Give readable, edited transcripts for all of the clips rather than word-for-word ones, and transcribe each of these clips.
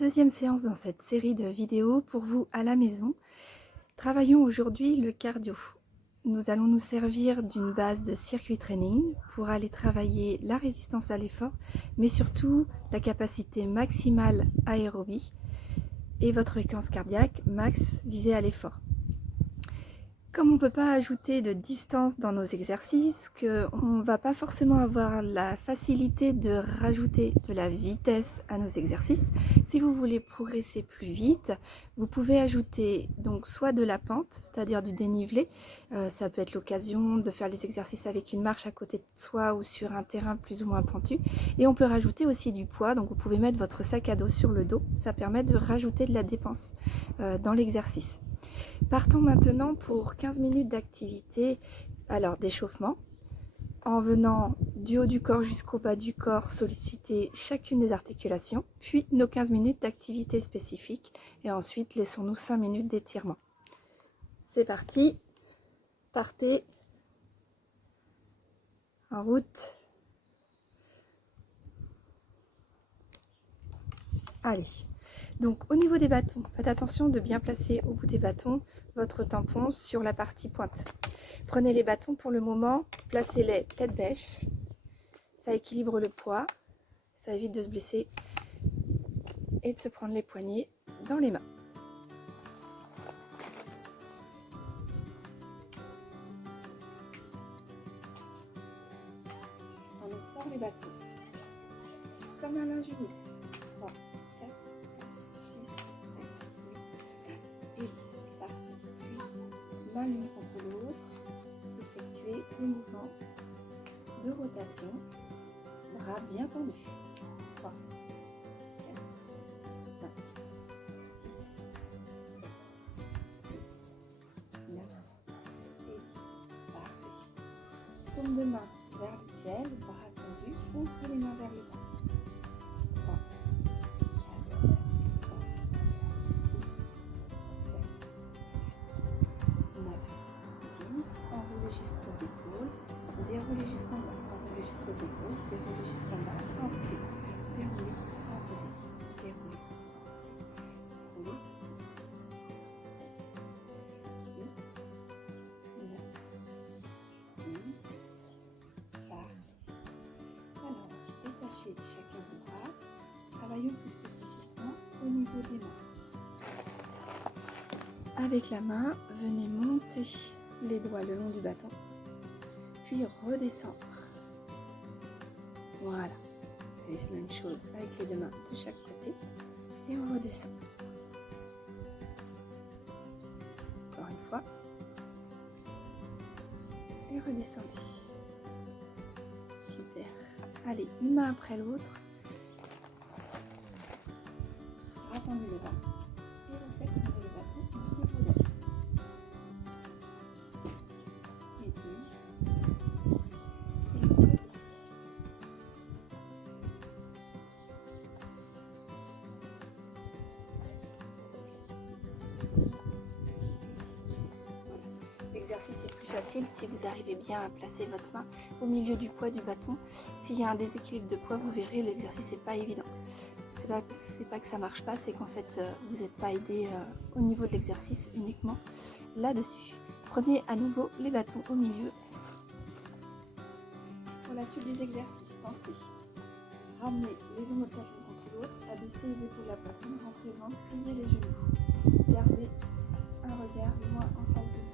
deuxième séance dans cette série de vidéos pour vous à la maison. Travaillons aujourd'hui le cardio. Nous allons nous servir d'une base de circuit training pour aller travailler la résistance à l'effort, mais surtout la capacité maximale aérobie et votre fréquence cardiaque max visée à l'effort. Comme on ne peut pas ajouter de distance dans nos exercices, qu'on ne va pas forcément avoir la facilité de rajouter de la vitesse à nos exercices, si vous voulez progresser plus vite, vous pouvez ajouter donc soit de la pente, c'est-à-dire du dénivelé, ça peut être l'occasion de faire les exercices avec une marche à côté de soi ou sur un terrain plus ou moins pentu, et on peut rajouter aussi du poids, donc vous pouvez mettre votre sac à dos sur le dos, ça permet de rajouter de la dépense dans l'exercice. Partons maintenant pour 15 minutes d'activité, alors d'échauffement, en venant du haut du corps jusqu'au bas du corps, solliciter chacune des articulations, puis nos 15 minutes d'activité spécifique, et ensuite laissons-nous 5 minutes d'étirement. C'est parti, partez, en route. Allez. Donc au niveau des bâtons, faites attention de bien placer au bout des bâtons votre tampon sur la partie pointe. Prenez les bâtons pour le moment, placez-les tête bêche, ça équilibre le poids, ça évite de se blesser et de se prendre les poignets dans les mains. On sort les bâtons, comme un linge uni. 3, 4, 5, 6, 7, 8, et 10. Parfait. Puis, main l'une contre l'autre, effectuez des mouvements de rotation, bras bien tendus. 3, 4, 5, 6, 7, 8, 9 et 10. Parfait. Paume de main vers le ciel, bras tendus, ouvrez les mains vers le bas. 3, 4, 5, 6, 7, 9, 10. Enroulez jusqu'aux épaules, déroulez jusqu'en bas, enroulez jusqu'aux épaules, déroulez jusqu'en bas, enroulez, déroulez, enroulez, déroulez, enroulez, 6, 7, 8, 9, 10. Parfait. Alors, détachez chacun des bras. Travaillons plus spécifiquement au niveau des mains. Avec la main, venez monter les doigts le long du bâton, puis redescendre. Voilà. Et la même chose avec les deux mains de chaque côté et on redescend. Encore une fois. Et redescendez. Super. Allez, une main après l'autre. Attendez le bas. Et vous faites tomber le bâton au niveau d'elle. Et 10. Et l'autre côté. L'exercice est plus facile si vous arrivez bien à placer votre main au milieu du poids du bâton. S'il y a un déséquilibre de poids, vous verrez, l'exercice n'est pas évident. C'est pas que ça marche pas, c'est qu'en fait vous n'êtes pas aidé au niveau de l'exercice uniquement là-dessus. Prenez à nouveau les bâtons au milieu. Pour la suite des exercices, pensez ramener les omoplates l'une contre l'autre, abaisser les épaules à la poitrine, rentrer le ventre, plier les genoux. Gardez un regard loin en face de vous.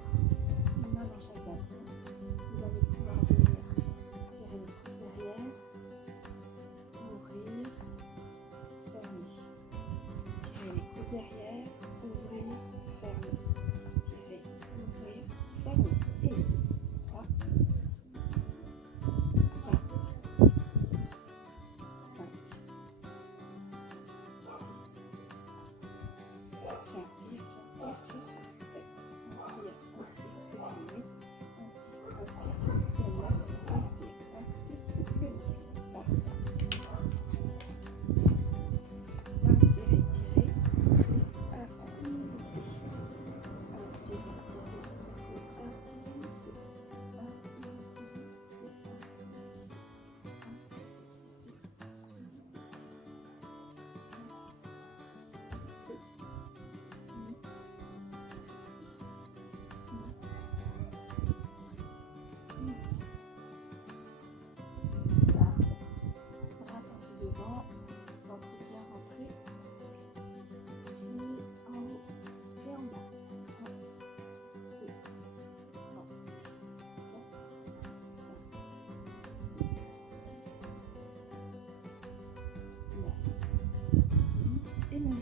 Une main dans chaque bâton. Vous allez pouvoir venir tirer les coudes derrière, ouvrir, fermer. Tirez les coudes derrière, ouvrir, fermer. Tirez, ouvrir, fermer. Et 3, 4, 5, 6. J'inspire, je souffle. Inspire,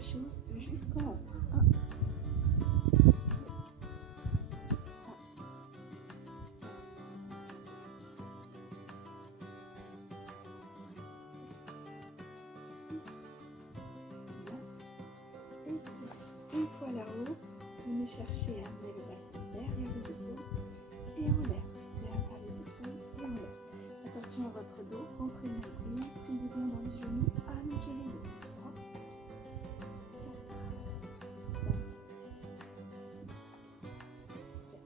chose jusqu'en haut. 1, 2, 10. Une fois là-haut, venez chercher à amener le bâton derrière les épaules et en l'air. Derrière les épaules et en l'air. Attention à votre dos, rentrez le nombril, pliez bien dans les genoux, allongez les dos. 3, 4, 5, 6, 7,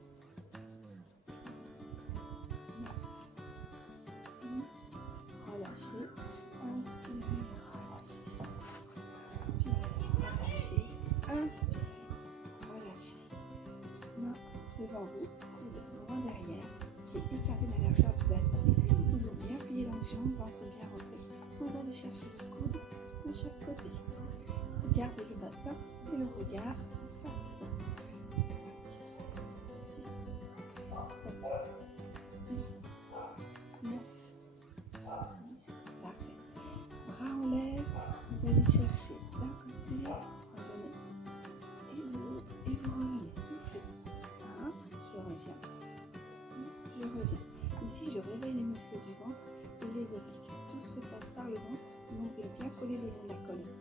9, 10. Relâchez. Inspirez, relâchez. Inspirez, relâchez. Inspirez, relâchez. Main devant vous, coude loin derrière. Pied écarté de la largeur du bassin. Toujours bien plié dans les jambes, ventre bien rentré. Vous allez chercher le coude de chaque côté. Regardez le bassin et le regard face. 5, 6, 7, 8, 9, 10. Parfait. Bras en l'air. Vous allez chercher d'un côté, revenez, et de l'autre, et vous revenez. Soufflez. 1, je reviens. Je reviens. Ici, je réveille les muscles du ventre et les obliques. Tout se passe par le ventre, nombril bien collé le long de la colonne.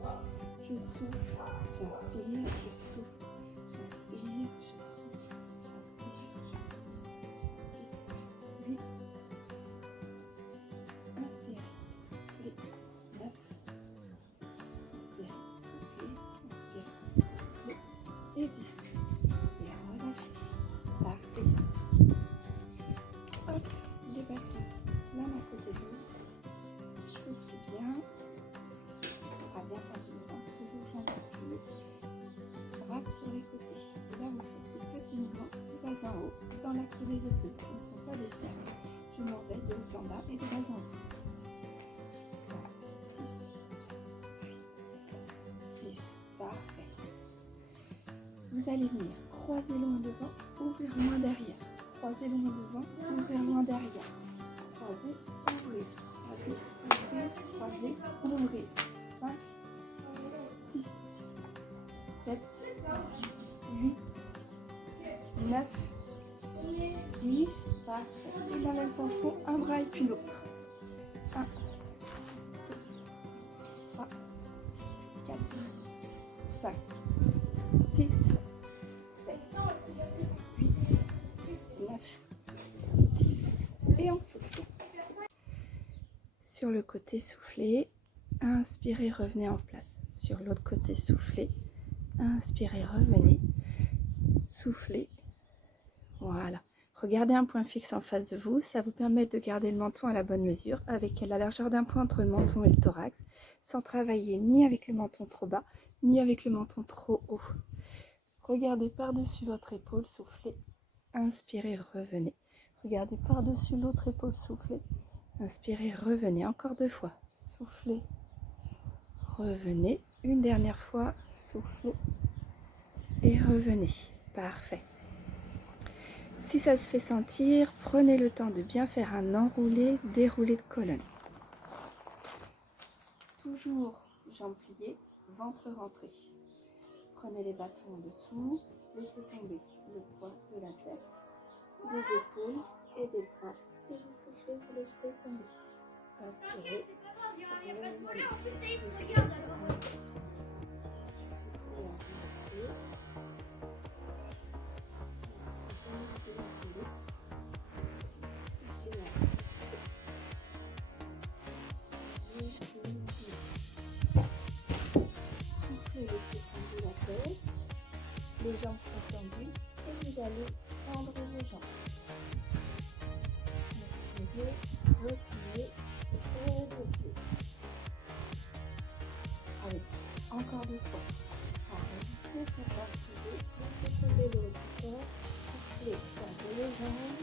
3. Je souffle, j'inspire, je souffle, j'inspire, je souffle, j'inspire, je souffle, j'inspire. 8. Inspirez, soufflez. 9. Inspirez, soufflez, inspirez, soufflez. Et 10. Et relâchez. Parfait. Hop, les bâtons, l'un à côté de l'autre. Soufflez bien. Bras bien tendu devant, toujours jambes appuyées. Bras sur les côtés. Et là, vous faites des petits mouvements de bas en haut, dans l'axe des épaules. Ce ne sont pas des cercles. Je m'envelle de haut en bas et de bas en haut. 5, 6, 7, 8, 10. Parfait. Vous allez venir croiser loin devant, ouvrir loin derrière. Croiser loin devant, ouvrir loin derrière. Croiser, ouvrir. Croiser, ouvrir. Croiser, ouvrir. 5, 6, 7, 8, 9, 10. Parfait. Et dans la même façon, un bras et puis l'autre. 1, 2, 3, 4, 5, 6, 7, 8, 9, 10. Et on souffle. Sur le côté, soufflez. Inspirez, revenez en place. Sur l'autre côté, soufflez. Inspirez, revenez. Soufflez. Voilà. Regardez un point fixe en face de vous. Ça vous permet de garder le menton à la bonne mesure, avec la largeur d'un point entre le menton et le thorax, sans travailler ni avec le menton trop bas, ni avec le menton trop haut. Regardez par-dessus votre épaule, soufflez. Inspirez, revenez. Regardez par-dessus l'autre épaule, soufflez. Inspirez, revenez. Encore 2 fois. Soufflez. Revenez. Une dernière fois. Soufflez. Et revenez. Parfait. Si ça se fait sentir, prenez le temps de bien faire un enroulé, déroulé de colonne. Toujours jambes pliées, ventre rentré. Prenez les bâtons en dessous, laissez tomber le poids de la tête, des épaules et des bras. Et vous soufflez, vous laissez tomber. Inspirez. Revenez. Soufflez, avancez. Soufflez, laissez tomber la tête. Les jambes sont tendues et vous allez tendre les jambes. Inspirez, repliez, repliez. Allez, encore 2 fois. Arrondissez sur votre pied, laissez tomber le haut du corps, soufflez, tendez les jambes.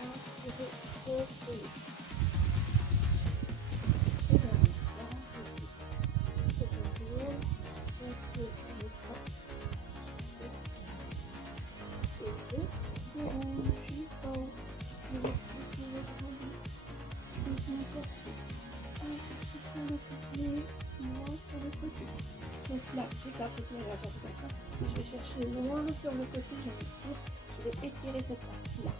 Inspirez, repliez. Et dernière fois, repliez. C'est un tour. Inspirez, les bras. Et déroule jusqu'en haut. Je vais pousser le bras. Je viens chercher. Chercher sur le pied. étirer la jambe comme ça. Je vais chercher loin sur le côté, je m'étire. Je vais étirer cette partie-là.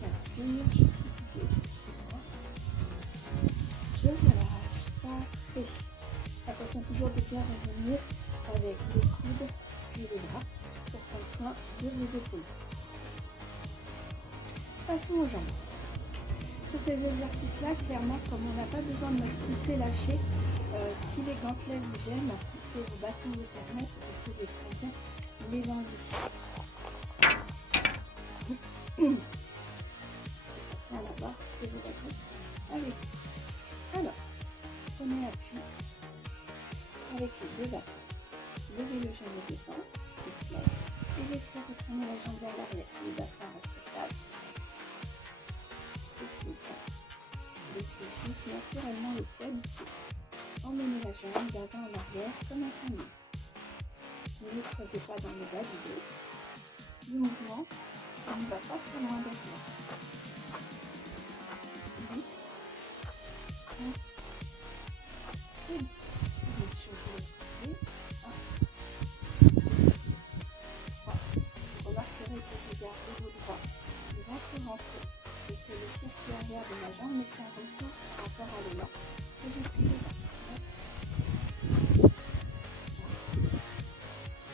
J'inspire, je fous du pied chez moi. Je relâche. Parfait. Attention toujours de bien revenir avec les coudes puis les bras pour prendre soin de vos épaules. Passons aux jambes. Sur ces exercices-là, clairement, comme on n'a pas besoin de pousser, lâcher, si les gantelets vous gênent, que vos bâtons vous permettent, vous pouvez très bien les enlever. Passons à la barre de vos bâtons. Allez. Alors, prenez appui avec les deux bâtons. Levez le genou devant, je flex et laissez retourner la jambe vers l'arrière. Le bassin reste face. Laissez juste naturellement le poids du pied. Emmenez la jambe d'avant en arrière comme un panier. Ne creusez pas dans le bas du dos. Le mouvement ne va pas très loin derrière. 8, 9 et 10. Vous changez le pied. 1, 2, 3. Vous remarquerez que je garde le dos droit, le ventre rentré et que le circuit arrière de ma jambe me fait un retour par rapport à l'élan que j'ai pris devant.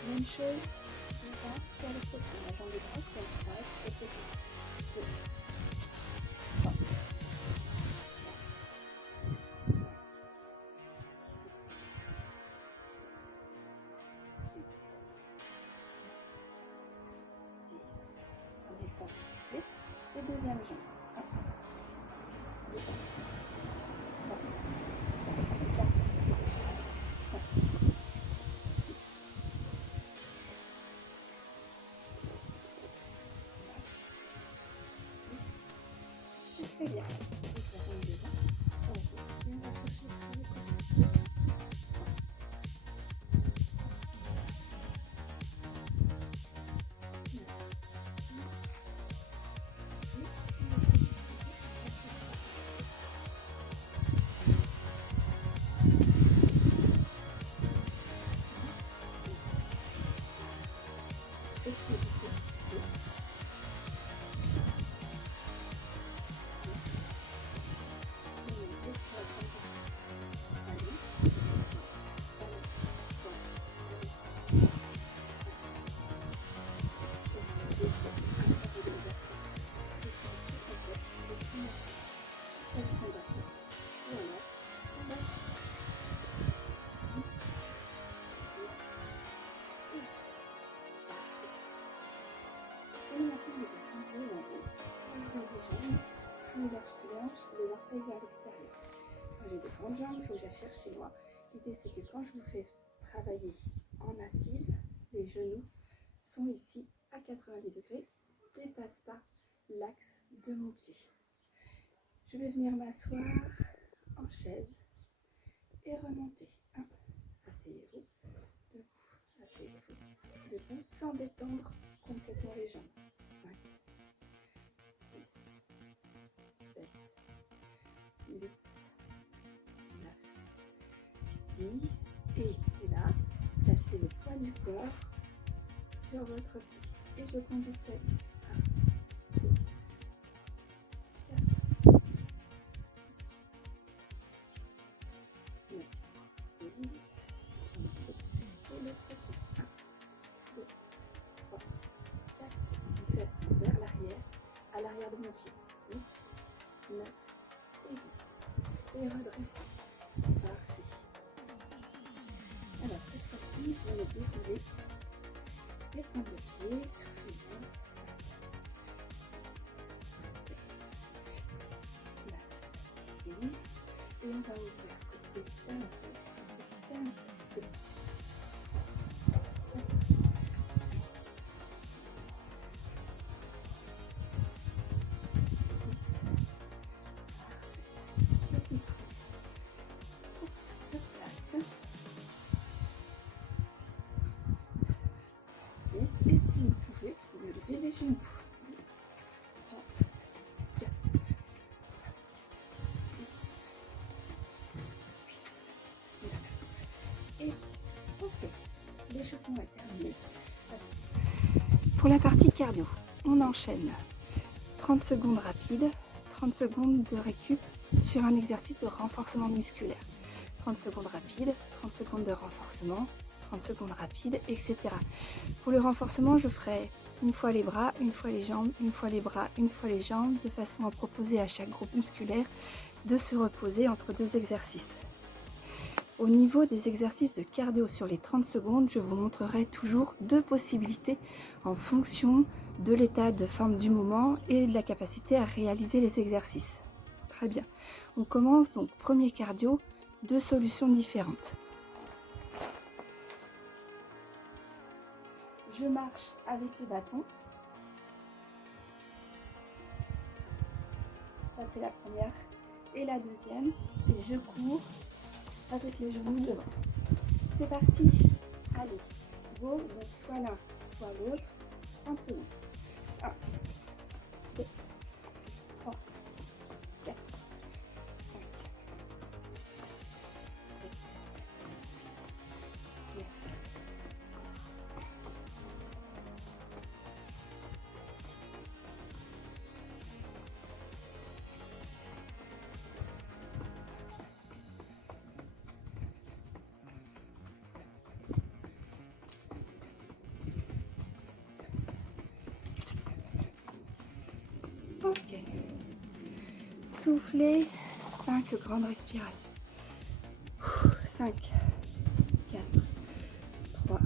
Même chose, devant sur le côté. La jambe droite, elle passe et côté. 2, 3, 4, 5, 6, 7, 8, 10. Prenez le temps de souffler. Et deuxième jambe. 1, 2, 3, 4, 5, 6, 10. C'est très bien. Et ça jambe devant. Et on va chercher sur le côté. Les orteils vers l'extérieur. Quand j'ai des grandes jambes, il faut que j'aille chercher loin. L'idée, c'est que quand je vous fais travailler en assise, les genoux sont ici à 90 degrés, ne dépassent pas l'axe de mon pied. Je vais venir m'asseoir en chaise et remonter. 1, asseyez-vous, debout, asseyez-vous, debout, sans détendre complètement les jambes. 5, 6, 7, 8, 9, 10. Et là, placez le poids du corps sur votre pied. Et je compte jusqu'à 10. 1, 2, 4, 5, 6, 7, 8, 9, 10. Et l'autre côté. 1, 2, 3, 4. Une fesse vers l'arrière, à l'arrière de mon pied. 8, 9 et 10. Et redressez. Parfait. Alors cette fois-ci, vous allez dérouler et prendre le pied, soufflez bien. 5, 6, 7, 8, 9, 10. Et on va ouvrir côté vers la fesse, côté vers la fesse. 2, 3, 4, 5, 6, 10. Petit coup. Course sur place. 10. Et si vous pouvez, vous levez les genoux. 3, 4, 5, 6, 7, 8, 9 et 10. Pour la partie cardio, on enchaîne 30 secondes rapides, 30 secondes de récup sur un exercice de renforcement musculaire. 30 secondes rapides, 30 secondes de renforcement, 30 secondes rapides, etc. Pour le renforcement, je ferai une fois les bras, une fois les jambes, une fois les bras, une fois les jambes, de façon à proposer à chaque groupe musculaire de se reposer entre deux exercices. Au niveau des exercices de cardio sur les 30 secondes, je vous montrerai toujours deux possibilités en fonction de l'état de forme du moment et de la capacité à réaliser les exercices. Très bien. On commence donc premier cardio, deux solutions différentes. Je marche avec les bâtons. Ça c'est la première. Et la deuxième, c'est je cours avec les genoux devant. C'est parti. Allez, go, donc soit l'un, soit l'autre. 30 secondes. 1, 2, 3, 4, 5, 6, 7, 8, 9, 10. Ok. Soufflez 5 grandes respirations. 5, 4, 3,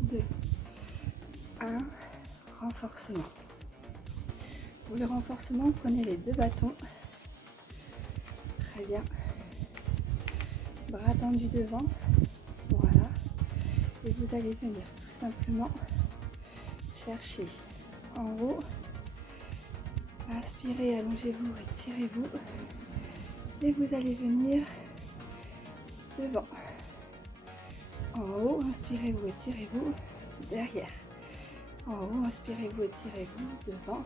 2, 1. Renforcement. Pour le renforcement, prenez les deux bâtons. Très bien. Bras tendus devant. Voilà. Et vous allez venir tout simplement chercher en haut. Inspirez, allongez-vous, étirez-vous. Et vous allez venir devant. En haut, inspirez-vous, étirez-vous. Derrière. En haut, inspirez-vous, étirez-vous. Devant.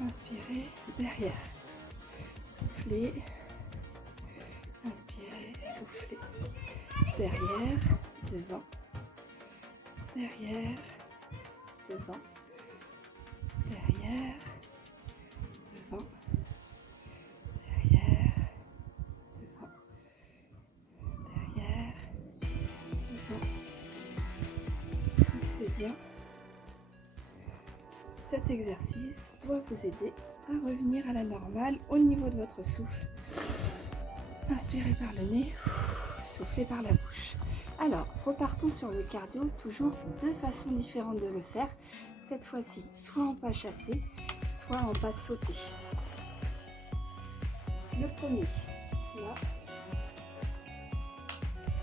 Inspirez, derrière. Soufflez. Inspirez, soufflez. Derrière, devant. Derrière, devant. Derrière, devant. Derrière, devant. Derrière, devant. Soufflez bien. Cet exercice doit vous aider à revenir à la normale au niveau de votre souffle. Inspirez par le nez, soufflez par la bouche. Alors, repartons sur le cardio, toujours deux façons différentes de le faire. Cette fois-ci, soit en pas chassé, soit en pas sauté. Le premier, là.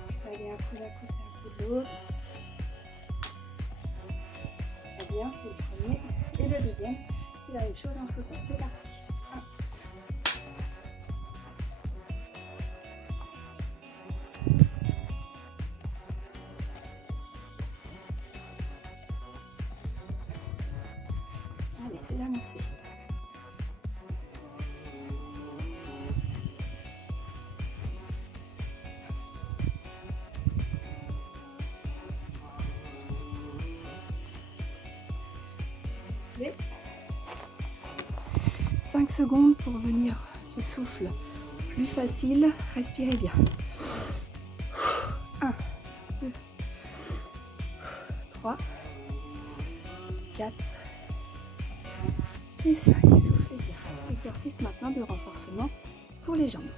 Je vais aller un peu d'un côté, un peu de l'autre. Très bien, c'est le premier. Et le deuxième, c'est la même chose en sautant. C'est parti. 1. Allez, c'est la montée. Soufflez. 5 secondes pour venir le souffle plus facile. Respirez bien. 1, 2, 3, 4 et 5. Soufflez bien. Exercice maintenant de renforcement pour les jambes.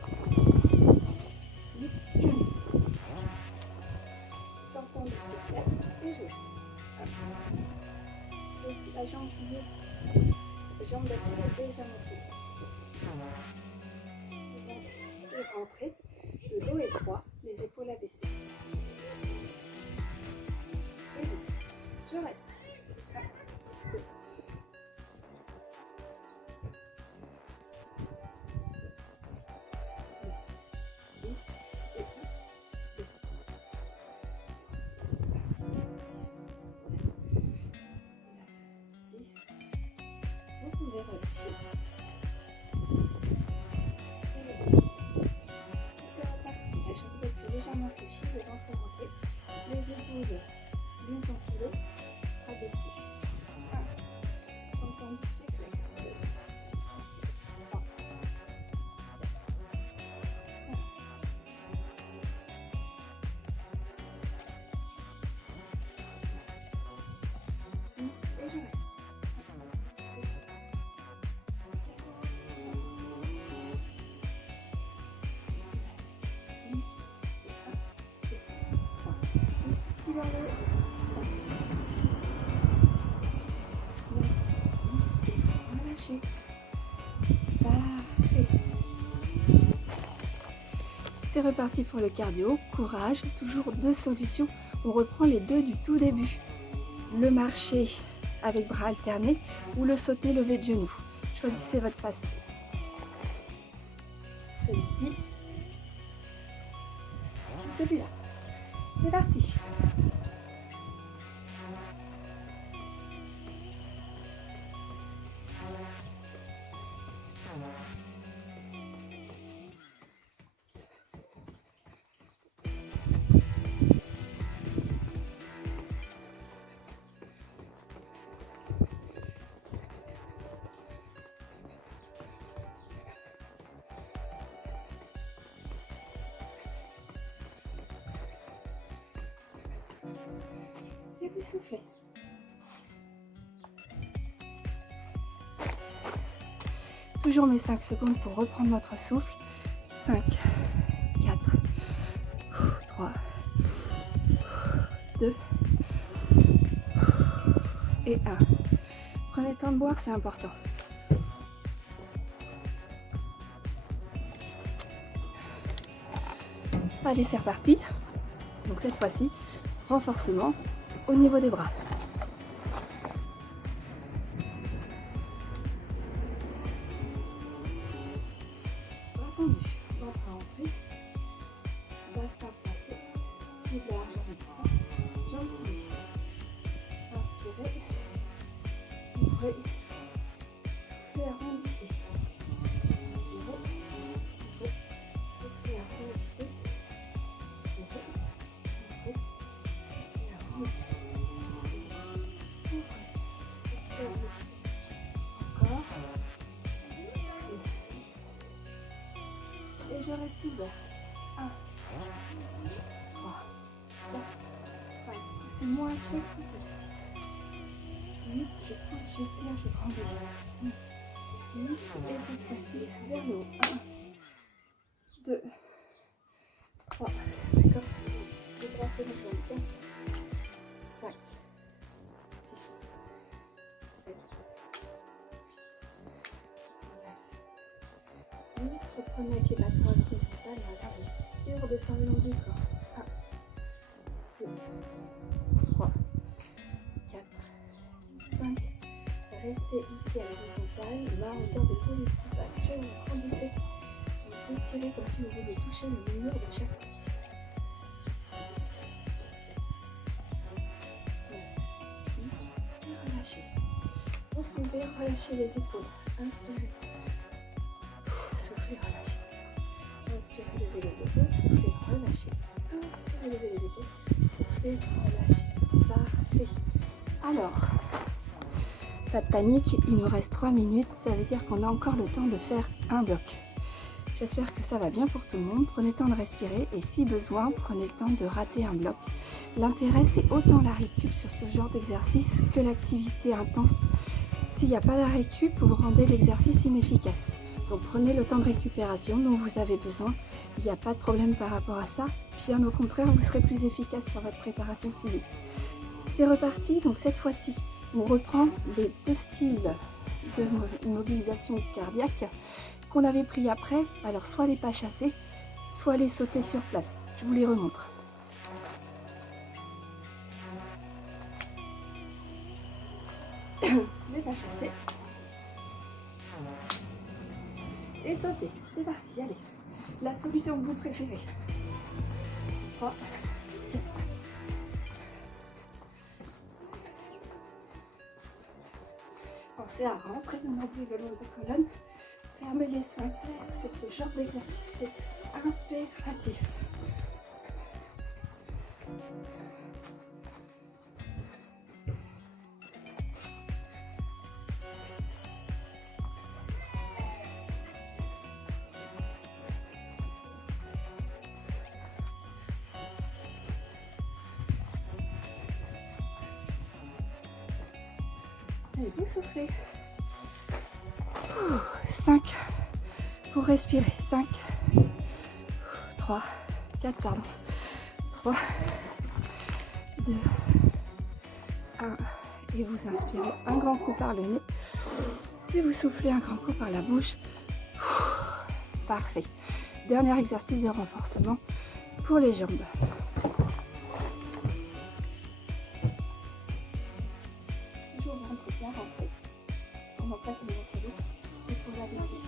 J'entends les flex et je la jambe pliée, la jambe d'appui légèrement pliée. Et rentrez, le dos est droit, les épaules abaissées. Et 10. Je reste. 1, 2, 10 et 1, 2, 5, 6, 7, 8, 9, 10. Vous pouvez relâcher. Inspirez bien. C'est reparti. La jambe d'appui légèrement fléchie, le ventre rentré. Les épaules l'une contre l'autre. Bras vers le haut. 5, 6, 7, 9, 10 et relâchez. Parfait. C'est reparti pour le cardio. Courage, toujours 2 solutions. On reprend les 2 du tout début. Le marcher avec bras alternés ou le sauter levé de genoux. Choisissez votre façon. Celui-ci. Celui-là. C'est parti. Et vous soufflez. Toujours mes 5 secondes pour reprendre votre souffle. 5, 4, 3, 2 et 1. Prenez le temps de boire, c'est important. Allez, c'est reparti. Donc cette fois-ci, renforcement au niveau des bras. Attendu, ventre rempli, bassin placé, pied large avec ça, jambes pliées. Inspirez, ouvrez, soufflez, arrondissez. Inspirez, ouvrez, soufflez, arrondissez. Inspirez, ouvrez, soufflez, arrondissez. Encore. Et je reste ouvert. 1, 3, 4, 5. Poussez-moi à chaque côté. 6, 8. Je pousse, j'étire, je prends des ailes. 9, 10. Et cette fois-ci, vers le haut. 1, 2, 3. D'accord. Les bras se rejoignent. 4, 5, 6, 7, 8, 9, 10. Reprenez avec les battants horizontales, et redescendez le long du corps. 1, 2, 3, 4, 5. Restez ici à l'horizontale, main en hauteur d'épaule et pouce à gauche, vous grandissez. Vous étirez comme si vous vouliez toucher le mur de chaque côté. 6, 7, 9, 10. Et relâchez. Vous pouvez relâcher les épaules. Inspirez. Soufflez, relâchez. Inspirez, levez les épaules. Soufflez, relâchez. Inspirez, levez les épaules. Soufflez, relâchez. Parfait. Alors, pas de panique, il nous reste 3 minutes. Ça veut dire qu'on a encore le temps de faire un bloc. J'espère que ça va bien pour tout le monde. Prenez le temps de respirer et si besoin, prenez le temps de rater un bloc. L'intérêt, c'est autant la récup sur ce genre d'exercice que l'activité intense. S'il n'y a pas la récup, vous rendez l'exercice inefficace. Donc prenez le temps de récupération dont vous avez besoin. Il n'y a pas de problème par rapport à ça. Bien au contraire, vous serez plus efficace sur votre préparation physique. C'est reparti. Donc cette fois-ci, on reprend les 2 styles de mobilisation cardiaque qu'on avait pris après. Alors soit les pas chassés, soit les sauter sur place. Je vous les remontre. Les pas chassés. Et sauter. C'est parti, allez. La solution que vous préférez. 3, 4. Pensez à rentrer le nombril le long de la colonne. Fermez les sphincters sur ce genre d'exercice. C'est impératif. Et vous soufflez. 5 pour respirer. 5, 3, 4, pardon. 3, 2, 1. Et vous inspirez un grand coup par le nez. Et vous soufflez un grand coup par la bouche. Parfait. Dernier exercice de renforcement pour les jambes. Toujours ventre bien rentré. On en place une ventre d'eau. Et pour la baisser.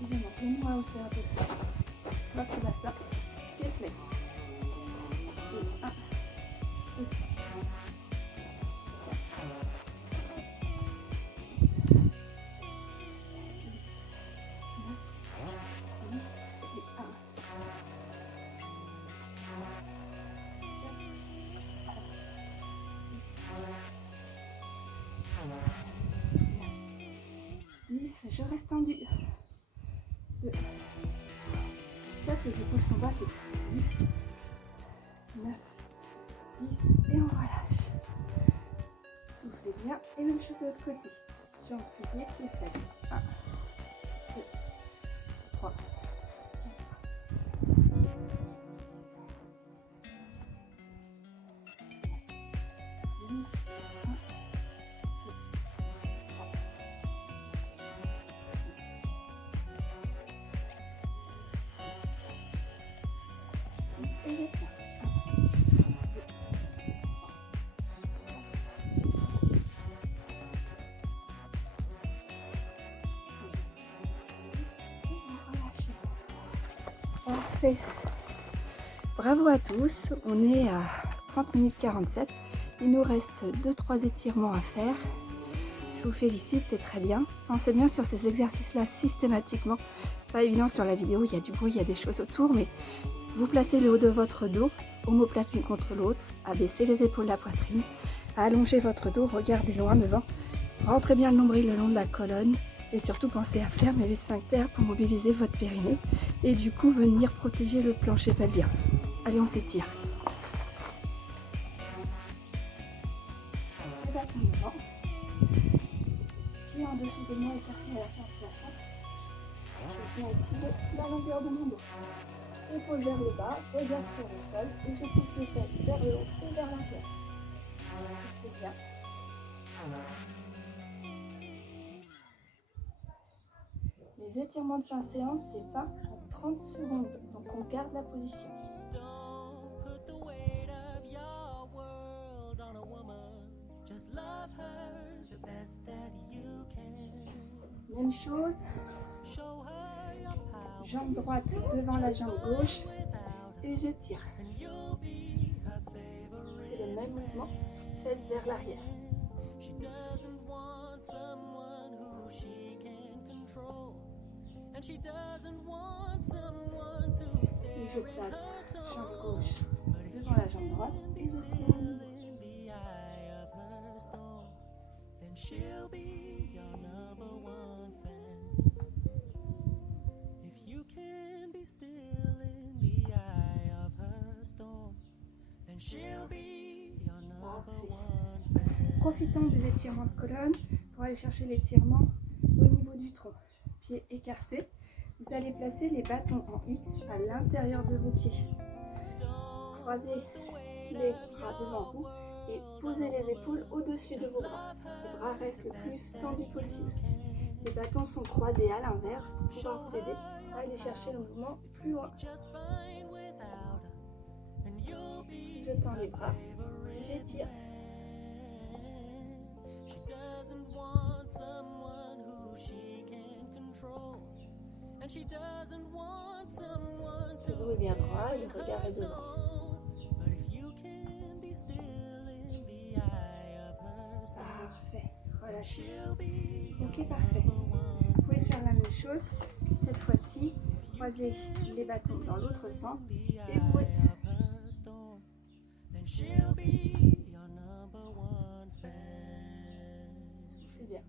Excusez-moi, mets-moi à hauteur de votre bassin. Pied flex. Et 1, 2, 3, 10, je reste tendu. 2, 4, les épaules sont basses et tout. 9, 10 et on relâche. Soufflez bien et même chose de l'autre côté. Jambes pliées, pieds flex. 1, 2, 3, 4, 10, 1, 2, 3, 10 et je tiens. Parfait. Bravo à tous. On est à 30 minutes 47. Il nous reste 2-3 étirements à faire. Je vous félicite, c'est très bien. Pensez bien sur ces exercices-là systématiquement. C'est pas évident sur la vidéo, il y a du bruit, il y a des choses autour, mais vous placez le haut de votre dos, omoplate l'une contre l'autre, abaissez les épaules de la poitrine, allongez votre dos, regardez loin devant, rentrez bien le nombril le long de la colonne et surtout pensez à fermer les sphincters pour mobiliser votre périnée et du coup venir protéger le plancher pelvien. Allez, on s'étire. Le bâton devant, pied en dessous de moi écarté à la charge plaçante. Je viens étirer la longueur de mon dos. Épaule vers le bas, regard sur le sol et je pousse les fesses vers le haut et vers l'arrière. C'est bien. Les étirements de fin de séance, c'est 20 à 30 secondes, donc on garde la position. Même chose, jambe droite devant la jambe gauche et je tire. C'est le même mouvement, fesses vers l'arrière. Et je place jambe gauche devant la jambe droite et je tire à nouveau. Parfait. Profitons des étirements de colonne pour aller chercher l'étirement au niveau du tronc. Pieds écartés. Vous allez placer les bâtons en X à l'intérieur de vos pieds. Croisez les bras devant vous et posez les épaules au-dessus de vos bras. Les bras restent le plus tendus possible. Les bâtons sont croisés à l'inverse pour pouvoir vous aider à aller chercher le mouvement plus loin. Je tends les bras, j'étire. Le dos est bien droit et le regard est devant. Parfait, relâchez. Ok, parfait. Vous pouvez faire la même chose. Cette fois-ci, croisez les bâtons dans l'autre sens et ouvrez. Soufflez bien.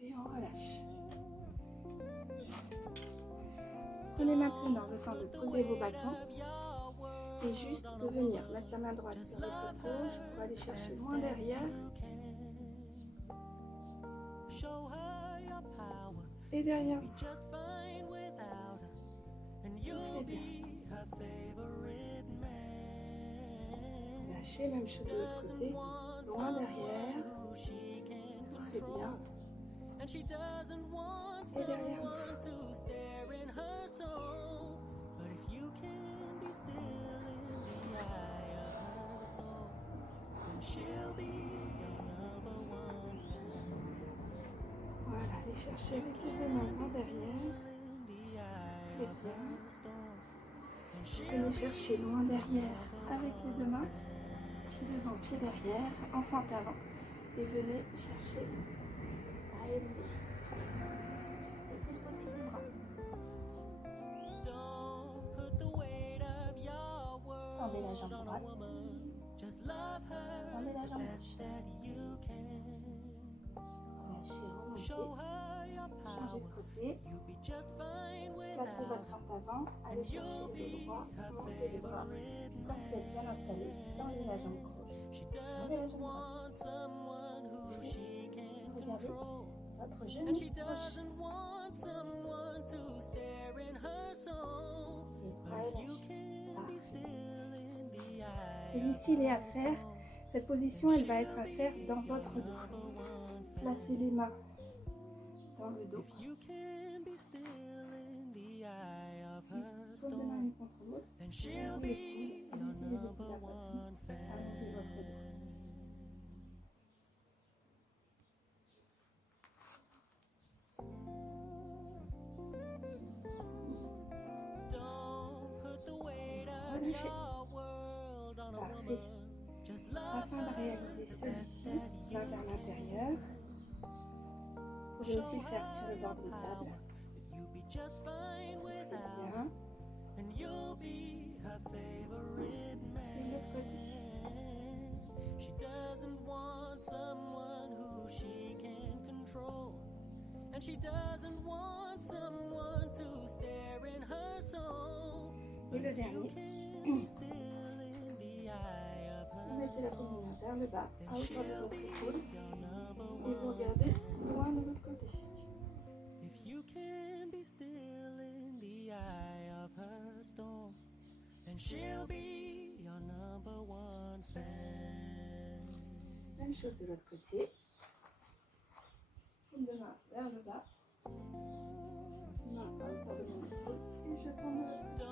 Et on relâche. Prenez maintenant le temps de poser vos bâtons et juste de venir mettre la main droite sur l'épaule gauche pour aller chercher loin derrière. Et derrière vous. Soufflez bien. Lâchez, même chose de l'autre côté. Loin derrière. Soufflez bien. Et derrière vous. Voilà, allez chercher avec les deux mains loin derrière. Soufflez bien. Venez chercher loin derrière avec les deux mains. Pied devant, pied derrière, enfant avant. Et venez chercher à élever le plus possible les bras. Tendez la jambe droite. Tendez la jambe gauche. Relâchez, remontez. Changez de côté. Placez votre fente avant. Allez chercher le dos droit. Montez les bras. Quand vous êtes bien installé, tendez la jambe gauche. Tendez la jambe droite. Soufflez. Regardez votre genou gauche. Les bras relâchés. Parfait. Celui-ci, il est à faire. Cette position, elle va être à faire dans votre dos. Placez les mains dans le dos. Pose les mains l'une contre l'autre. Ouvrez les coudes. Lissez les épaules à la poitrine. Allongez votre dos. Relâchez. Parfait. Afin de réaliser celui-ci, main vers l'intérieur, vous pouvez aussi le faire sur le bord d'une table. Soufflez bien. Et l'autre côté. Et le dernier. Vous mettez la paume vers le bas, à hauteur de votre épaule, et vous regardez loin de l'autre côté. Même chose de l'autre côté. Paume de main vers le bas, main à hauteur de mon épaule, et je tourne de l'autre côté.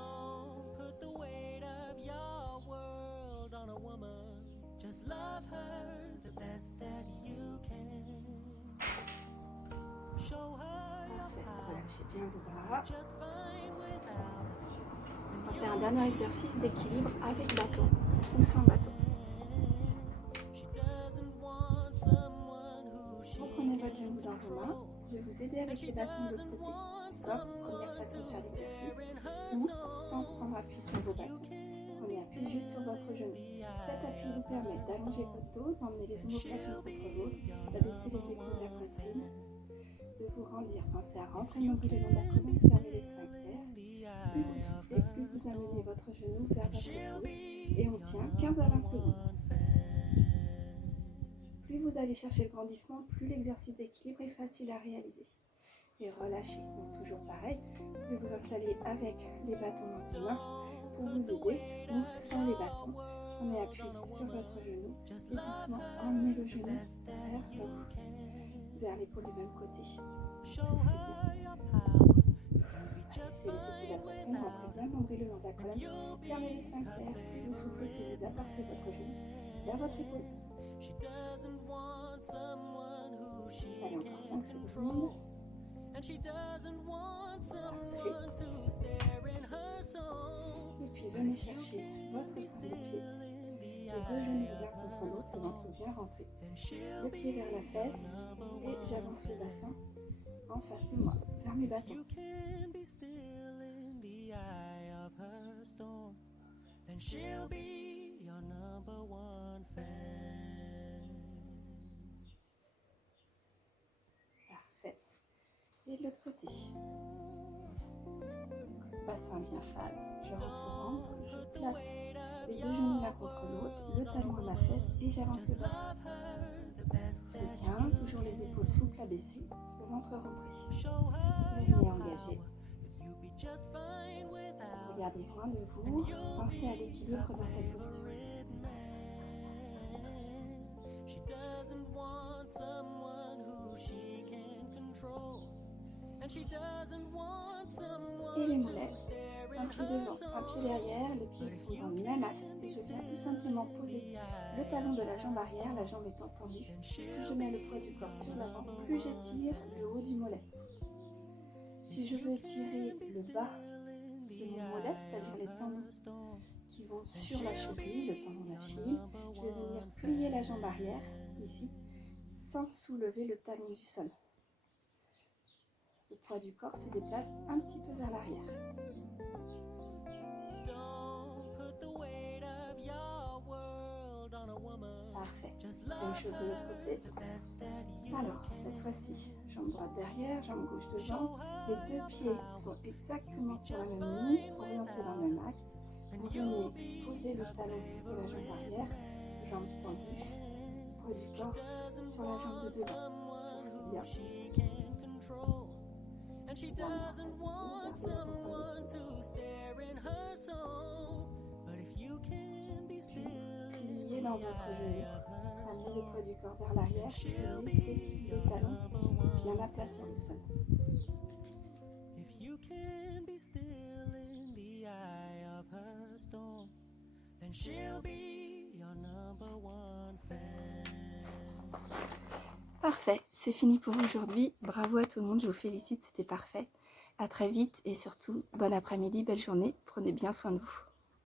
Just love her the best that you can. Show her your power. Relâchez bien vos bras. On va faire un dernier exercice d'équilibre avec bâton ou sans bâton. Vous prenez votre genou dans vos mains. Je vais vous aider avec les bâtons de l'autre côté. D'accord ? Première façon de faire l'exercice. Ou sans prendre appui sur vos bâtons. Prenez appui juste sur votre genou. Cet appui vous permet d'allonger votre dos, d'emmener les omoplates l'une contre l'autre, d'abaisser les épaules de la poitrine, de vous rendir. Pensez à rentrer le nombril le long de la colonne, fermer les sphincters. Plus vous soufflez, plus vous amenez votre genou vers votre épaule. Et on tient 15 à 20 secondes. Plus vous allez chercher le grandissement, plus l'exercice d'équilibre est facile à réaliser. Et relâchez. Donc toujours pareil, plus vous installez avec les bâtons dans une main pour vous aider, ou sans les bâtons. Prenez appui sur votre genou et doucement emmenez le genou vers le haut, vers l'épaule du même côté. Soufflez bien. Abaissez les épaules de la poitrine, rentrez bien le nombril le long de la colonne, fermez les sphincters, plus vous soufflez, plus vous apportez votre genou vers votre épaule. Allez, encore 5 secondes. Parfait. Et puis venez chercher votre pointe de pied, les deux genoux l'un contre l'autre, le ventre bien rentré, le pied vers la fesse et j'avance le bassin en face de moi, vers mes bâtons. Parfait. Et de l'autre côté. Bassin bien face, je rentre au ventre, je place les deux genoux l'un contre l'autre, le talon à ma fesse et j'avance le bassin. Soufflez bien, toujours les épaules souples abaissées, le ventre rentré. Revenez engagé. Regardez loin de vous, pensez à l'équilibre dans cette posture. Et les mollets, un pied devant, un pied derrière, les pieds sont dans le même axe et je viens tout simplement poser le talon de la jambe arrière, la jambe étant tendue. Plus je mets le poids du corps sur l'avant, plus j'étire le haut du mollet. Si je veux tirer le bas de mon mollet, c'est-à-dire les tendons qui vont sur la cheville, le tendon d'Achille, je vais venir plier la jambe arrière, ici, sans soulever le talon du sol. Le poids du corps se déplace un petit peu vers l'arrière. Parfait. Même chose de l'autre côté. Alors, cette fois-ci, jambe droite derrière, jambe gauche devant. Les deux pieds sont exactement sur la même ligne, orientés dans le même axe. Vous venez poser le talon de la jambe arrière, jambe tendue, poids du corps sur la jambe de devant. Soufflez bien. Pliez dans votre genou, amenez le poids du corps vers l'arrière et laissez le talon bien à plat sur le sol. Parfait, c'est fini pour aujourd'hui. Bravo à tout le monde, je vous félicite, c'était parfait. À très vite et surtout, bon après-midi, belle journée. Prenez bien soin de vous.